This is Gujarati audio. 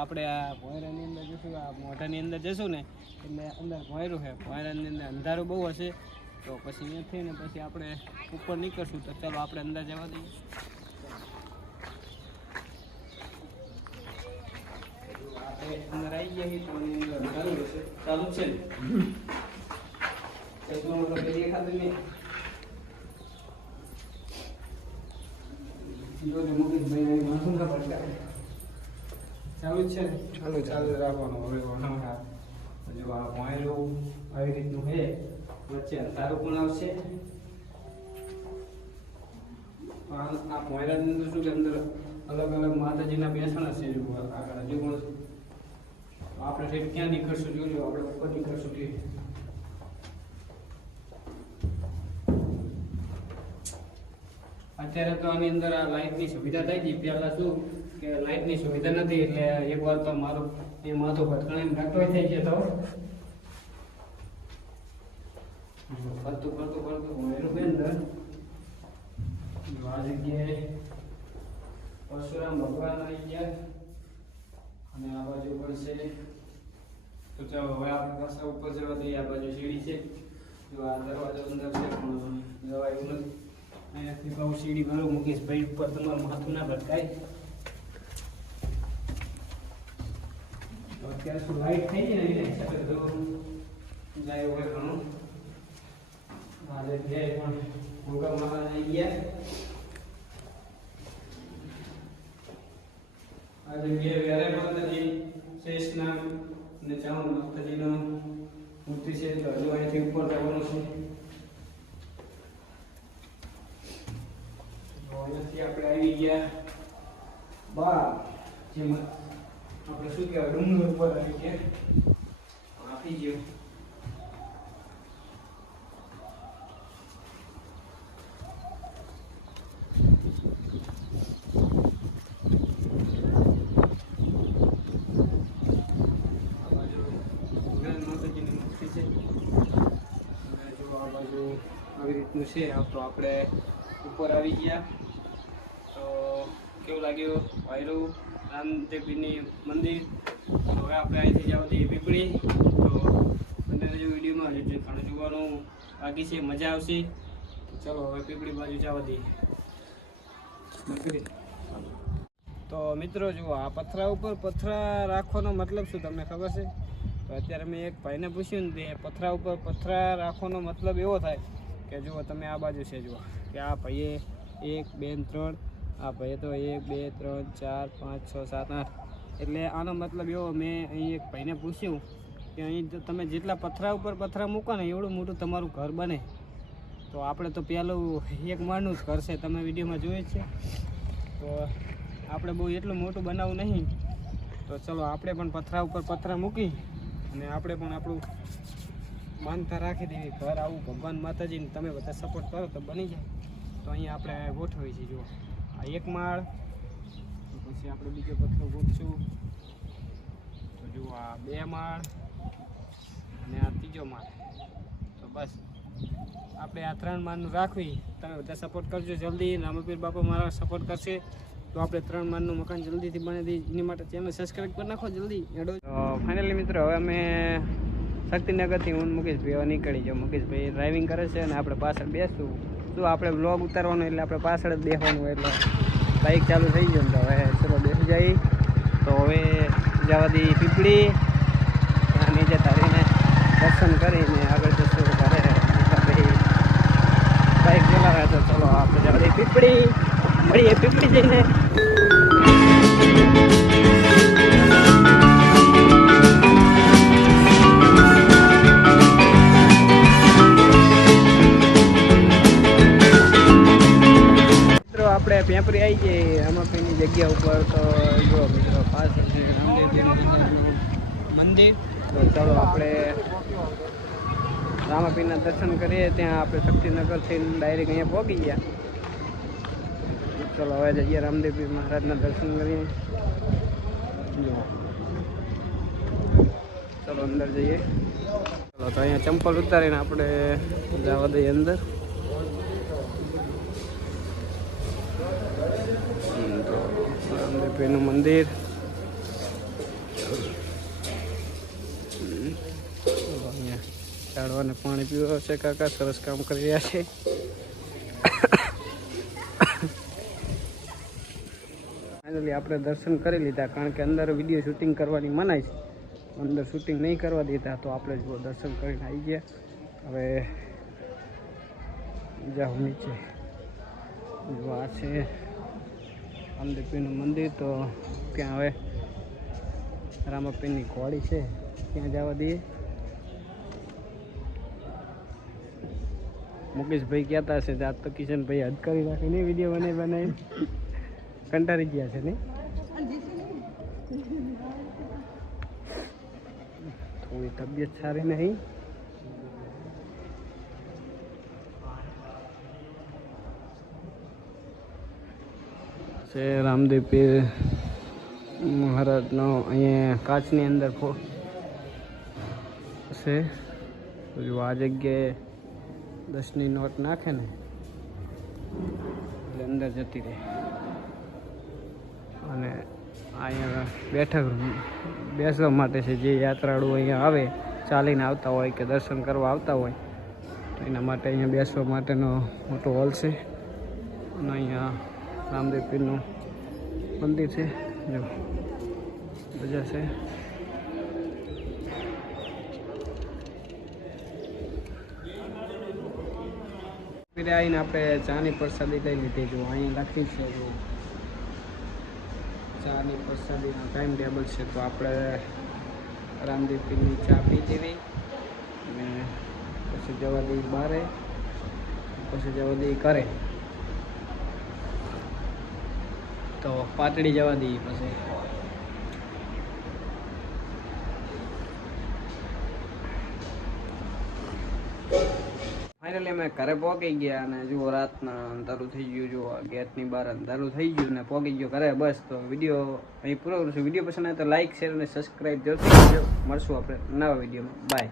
આપણે આ ભોંયરાની અંદર જઈશું, આ મોઢાની અંદર જઈશું ને એટલે અંદર ભોંયરું છે, ભોંયરાની અંદર અંધારું બહુ હશે તો પછી અહીંયાથી ને પછી આપણે ઉપર નીકળશું. તો ચાલો આપણે અંદર જવા દઈએ. અંદર આવી ગયા છીએ તો અંધારું હશે, ચાલુ છે ને દેખાતું નહીં. ચાલુ જ છે ને, ચાલુ રાખવાનું. હવે જો આ ભોંયરું આવી રીતનું છે, વચ્ચે અંધારું પણ આવશે. આ ભોંયરાની અંદર શું કે અંદર અલગ અલગ માતાજીના બેસણા છે. જો આગળ હજુ પણ આપણે ઠેઠ ક્યાં નીકળશું જોજો, આપણે ઉપર નીકળશું કે અત્યારે તો આની અંદર આ લાઇટની સુવિધા થઈ ગઈ. પહેલાં શું કે લાઇટની સુવિધા નથી એટલે એકવાર તો મારું એ માથું ભટકાણીને ઘટો થઈ ગયો હતો. ફરતું ભોંયરું છે અંદર. આ જગ્યાએ પરશુરામ ભગવાન આવી ગયા અને આ બાજુ પણ છે. તો ચાલો હવે આપણે પાછા ઉપર જવા દઈએ. આ બાજુ સીડી છે. જો આ દરવાજો અંદર છે પણ જવા એવું નથી. અહીંયાથી બહુ સીડી ભરો મુકેશભાઈ ઉપર, તમારું માથું ના ભટકાય. અત્યારે શું લાઈટ થઈ ગઈ ને એને હિસાબે તો જાય હોય ઘણું. આજે ધ્યેય પણ ભૂગા મહારાજ આવી ગયા. આ જગ્યાએ વ્યારે માતાજી શેષનાગ અને ચામુંડ માતાજીનો મૂર્તિ છે. તો હજુ અહીંથી ઉપર જવાનું છે. અહીંયાથી આપણે આવી ગયા બહાર, જેમાં આપણે શું કહેવાય ડુંગર ઉપર આવી ગયા. આપી ગયો આવી રીતનું છે. તો આપણે ઉપર આવી ગયા. તો કેવું લાગ્યું ભોંયરું રામદેવપીરની મંદિર? તો હવે આપણે અહીંથી જવા દઈએ પીપળી. તો બંને વિડીયોમાં ઘણું જોવાનું બાકી છે, મજા આવશે. ચલો હવે પીપળી બાજુ જવા દઈએ. તો મિત્રો જુઓ, આ પથરા ઉપર પથરા રાખવાનો મતલબ શું તમને ખબર છે? તો અત્યારે મેં એક ભાઈને પૂછ્યું ને, તે પથરા ઉપર પથરા રાખવાનો મતલબ એવો થાય કે જુઓ તમે આ બાજુ છે, જુઓ કે આ ભાઈએ 1 2 3, આ ભાઈએ તો 1 2 3 4 5 6 7 8. એટલે આનો મતલબ એવો, મેં અહીં એક ભાઈને પૂછ્યું કે અહીં તમે જેટલા પથરા ઉપર પથરા મૂકો ને એવડું મોટું તમારું ઘર બને. તો આપણે તો પહેલું એક માળનું જ ઘર છે, તમે વિડીયોમાં જોયું જ છે. તો આપણે બહુ એટલું મોટું બનાવવું નહીં. તો ચલો આપણે પણ પથરા ઉપર પથરા મૂકી અને આપણે પણ આપણું માનતા રાખી દેવી. ઘર આવું ભગવાન માતાજીને તમે બધા સપોર્ટ કરો તો બની જાય. તો અહીંયા આપણે ગોઠવી છીએ. જુઓ આ એક માળ, પછી આપણે બીજો પથરો ગોઠશું. તો જુઓ આ 2 માળ અને આ 3જો માળ. તો બસ આપણે આ 3 માળનું રાખવી. તમે બધા સપોર્ટ કરજો જલ્દી. રામાપીર બાપા મારા સપોર્ટ કરશે તો આપણે 3 માળનું મકાન જલ્દીથી બનાવી દઈએ. એની માટે ચેનલ સબસ્ક્રાઈબ કરી નાખો જલ્દી. તો ફાઇનલી મિત્રો હવે અમે શક્તિનગરથી હું મુકેશભાઈ હવે નીકળી જાઉં. મુકેશભાઈ ડ્રાઇવિંગ કરે છે અને આપણે પાછળ બેસશું. શું આપણે બ્લોગ ઉતારવાનો એટલે આપણે પાછળ જ બેસવાનું, એટલે બાઇક ચાલુ થઈ ગયું ને તો હવે ચલો બેસી જાય. તો હવે જવા દઈએ પીપળી. ત્યાં નીચે તારીને દર્શન કરીને આગળ જશું ઘરે. ભાઈ બાઇક ચલાવે તો ચલો આપણે જવા દઈએ પીપળી. મળીએ પીપળી જઈને. આપણે પેપરી આવી ગઈ રામાપીરની જગ્યા ઉપર. તો જો મિત્રો પાછળ છે રામદેવપીરનું મંદિર. તો ચાલો આપણે રામાપીરના દર્શન કરીએ. ત્યાં આપણે શક્તિનગરથી ડાયરેક્ટ અહીંયા પહોંચી ગયા. ચલો હવે જઈએ રામદેવપીર મહારાજના દર્શન કરીએ. ચલો અંદર જઈએ. ચલો તો અહીંયા ચંપલ ઉતારીને આપણે જવા દઈએ અંદર. રામદેવપીરનું મંદિર. ઝાડવાને પાણી પીવા છે કાકા, સરસ કામ કરી રહ્યા છે. ફાઇનલી આપણે દર્શન કરી લીધા, કારણ કે અંદર વિડીયો શૂટિંગ કરવાની મનાઈ છે. અંદર શૂટિંગ નહીં કરવા દેતા, તો આપણે જો દર્શન કરીને આવી ગયા. હવે જાઓ નીચે. જો આ છે રામદેવપીરનું મંદિર. તો ત્યાં હવે રામાપીરની ઘોડી છે, ત્યાં જવા દઈએ. મુકેશભાઈ કહેતા હશે આજ તો કિશનભાઈ હદ કરી નાખીને વિડીયો બનાવી કંટાળી ગયા છે ને. થોડી તબિયત સારી નહીં. છે રામદેવ પીર મહારાજનો અહીંયા કાચની અંદર છે. જો આ જગ્યાએ 10ની નોટ નાખે ને એટલે અંદર જતી રહે. અને અહીંયા બેઠક બેસવા માટે છે. જે યાત્રાળુ અહીંયા આવે, ચાલીને આવતા હોય કે દર્શન કરવા આવતા હોય, તો એના માટે અહીંયા બેસવા માટેનો મોટો હોલ છે. અને અહીંયા રામદેવ પીરનું મંદિર છે. જો બધા છે. આવીને આપણે ચાની પ્રસાદી લઈ લીધી. જો અહીંયા લખી છે, જો ચાની પ્રસાદીનો ટાઈમ ટેબલ છે. તો આપણે રામદેવ પીરની ચા પી દેવી અને પછી જવા દઈએ બારે, પછી જવા દઈએ કરે, તો પાતળી જવા દઈએ. પછી ફાઇનલી અમે ઘરે પહોંચી ગયા. અને જુઓ રાતના અંધારું થઈ ગયું. જો ગેટની બહાર અંધારું થઈ ગયું ને પહોંચી ગયો ઘરે. બસ તો વિડીયો અહીં પૂરો કરું છું. વિડીયો પસંદ આવે તો લાઇક, શેર અને સબસ્ક્રાઈબ જરૂરથી કરજો. મળશું આપણે નવા વિડીયોમાં. બાય.